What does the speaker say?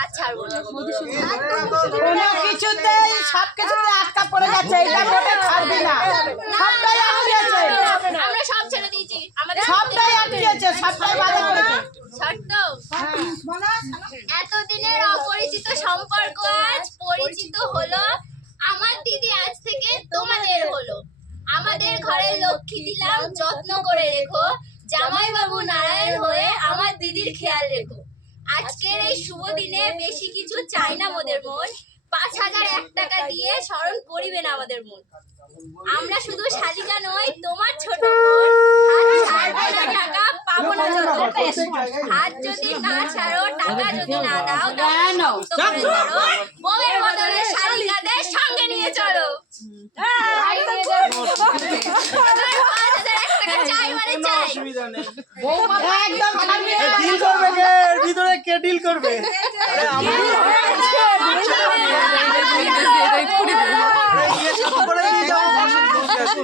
হাত ছাড়বো না। কোনো কিছুতেই সব কিছুতে আটকা পড়ে যাচ্ছে, এটা মোটে ছাড়বি না, সবটাই আটকেছে, আমরা সব ছেড়ে দিয়েছি, আমাদের সবটাই আটকেছে, সবটাই বাধা করেছে। শর্ত এতদিনের অপরিচিত সম্পর্ক আজ পরিচিত হলো। আমার দিদি আজ থেকে তোমাদের হলো। আমাদের ঘরের লক্ষ্মী দিলাম, যত্ন করে রেখো। জামাইবাবু নারায়ণ হয়ে আমার দিদির খেয়াল রেখো। আজকের এই শুভ দিনে বেশি কিছু চাই না মোদের মন, ৫,০০০ টাকা দিয়ে স্মরণ করিবেন আমাদের মন। আমরা শুধু শালিকা নই, তোমার ছোট বোন। হাত ছাড়বো না, টাকা পাবো না যত। হাত যদি না ছাড়ো, টাকা যদি না দাও, তাহলে শক্ত করে ধরো। বউয়ের বদলে শালিকাদের সঙ্গে নিয়ে চলো। এবার ৫,০০০ টাকা চাই মানে চাই। একদম খালি ডিল করবে কে? এর ভিতরে কে ডিল করবে? আরে আমরা করে দিয়ে যাবো, বসে বসে আছি।